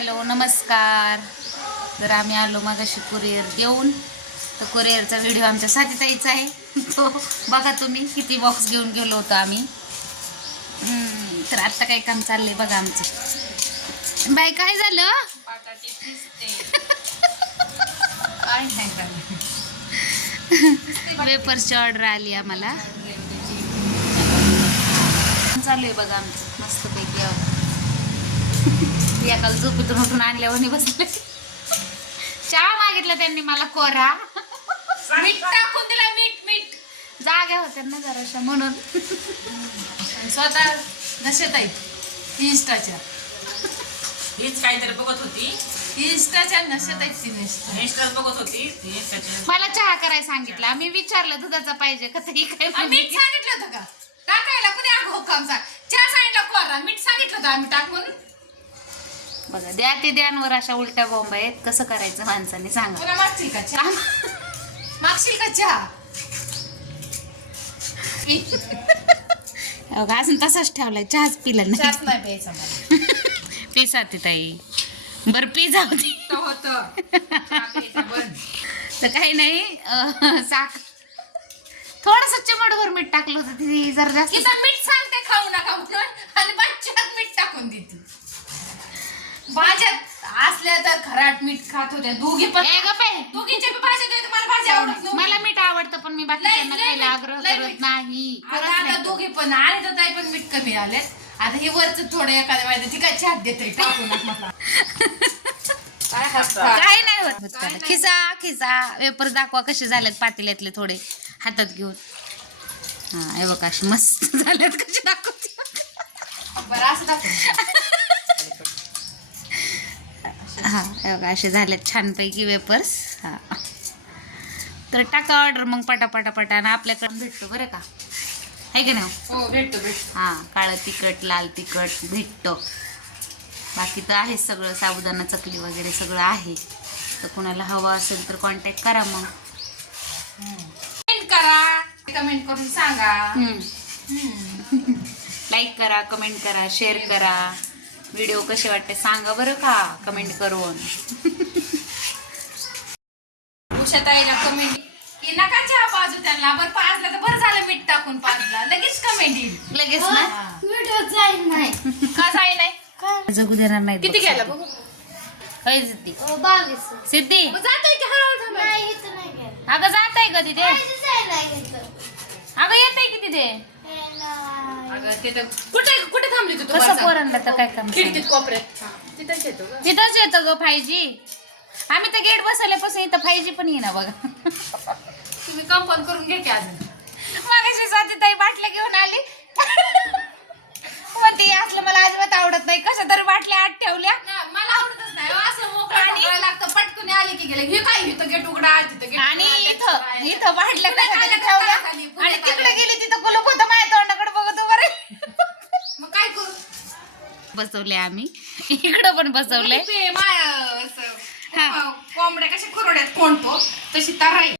Hello नमस्कार. तर आम्ही आलो मागाशी कुरिअर देऊन तर कुरिअरचा व्हिडिओ आमच्या साथीताईचा आहे. तो बघा तुम्ही किती बॉक्स घेऊन गेलो होतो आम्ही. तर आत्ता काही काम चाललंय बघा आमचं. बाई काय काय झालं. वेपर्सची ऑर्डर आली आम्हाला. चालू आहे बघा आमचं. मस्तपैकी अहो. या काल झोपेतून उठून आणल्यावर बसले. चहा मागितला त्यांनी मला कोरा. मीठ टाकून दिला मीठ मीठ. जाग्या होत्या ना जराशा म्हणून. स्वतः नशेत आहेत इन्स्टाच्या. हीच काहीतरी बघत होती. इन्स्टाच्या नशेत आहेत ती. इंस्टात बघत होती. इंस्टाचे मला चहा करायला सांगितलं. मी विचारलं दुधाचा पाहिजे का? तरी काय. मीठ सांगितलं होतं का? टाकायला कुणी अगं हो काम सांग. चहा सांगितलं कोरा. मीठ सांगितलं होतं आम्ही टाक म्हणून. बघा द्या ते द्यांवर अशा उलट्या बॉम्ब आहेत. कसं करायचं माणसाने सांगा. मागशील का चहा? मागशील का चहा? अगं, अजून तसाच ठेवलाय. चहाच पिला नाही. चहाच नाही प्यायचा मला. पिसा ती ताई. बर पी जाऊ दे. तो होतं. चहा प्यायचा बंद. तर काही नाही अं, साख. थोडस चिमटभर मीठ टाकलं होतं ती जरा जास्त मीठ सांगते खाऊ नका म्हणून. आणि भाज्यात मीठ टाकून देते. भाज्यात असल्या तर खराट मीठ खात होत्या दोघी पण ए गप्प आहे. दोघींच्या बी भाज्यात होत्या, मला भाजी आवडत. मला मीठ आवडतं पण मी बाकीच्यांना लय- लय खायला मीठ, आग्रह लय करत. नाही आता खरंच आता नाही. दोघी पण आणि तर ताई पण मीठ कमी आले आता हे वरच थोडं एखाद्या माहिती ती काय चहात देते टाकून काय हसता? काय नाही होत होत त्याला. खिसा खिसा वेपर दाखवा कसे झालेत पातेल्यातले थोडे हातात घेऊन हा हे बघा असे मस्त झालेत कसे दाखवते बरं असं दाखव हा बघा असे झालेत छानपैकी वेपर्स. हा. तर टाका ऑर्डर मग पटा पटा पटा आणि आपल्याकडे भेटतो बरं का? आहे की नाही? हो भेटतो भेटतो. हां काळं तिखट लाल तिखट भेटतं. बाकी तर आहे सगळं साबुदाणा चकली वगैरे सगळं आहे. तर कुणाला हवं असेल तर कॉन्टॅक्ट करा मग. कमेंट करा. कमेंट करून सांगा. लाईक करा कमेंट करा शेअर करा. व्हिडिओ कसे वाटते सांगा बरं का कमेंट करून. उषाताईला कमेंट की नका चहा पाजू त्यांना. बरं पाजला तर बरं झालं मीठ टाकून पाजला. लगेच कमेंट येईल. लगेच ना? व्हिडिओ जाईल नाही. का जाईल नाही? जगू देणार नाही किती गेला बघू? काय सिद्धी. बावीस. सिद्धी. जातोय की हळूहळू. नाही अगं जात आहे का तिथे अगं येत आहे की तिथे. कुठे कुठे थांबली तू तू कसं पोरांना तर काय काम खिडकीत कोपऱ्यात. तिथंच येतो ग. तिथंच येतं ग फाय जी आम्ही तर गेट बसवल्यापासून इथं फाय जी पण येईना बघा. तुम्ही कंपाऊंड करून घ्या की अजून. मागाशी साथी ताई बाटल्या घेऊन आली. मग ते असलं मला अजिबात आवडत नाही. कशा तरी बाटल्या आत ठेवल्या. मला आवडतच नाही. हो, असं मोकळं लागतं. पटकन आली की गेले. हे काय इथं गेट उघडा तिथं गेट आणि इथं? इथं बाटल्या पुढे कशा तरी खाली, ठेवल्या खाली, पुढे आणि तिकडे खाली. गेली तिथं कुलूप होतं माझ्या तोंडाकडे बघत उभं रे मग काय करू बसवले आम्ही. इकडं पण बसवलंय. ते माया असं. कोंबड्या कशा खुरड्यात कोणतो? तशी तराई.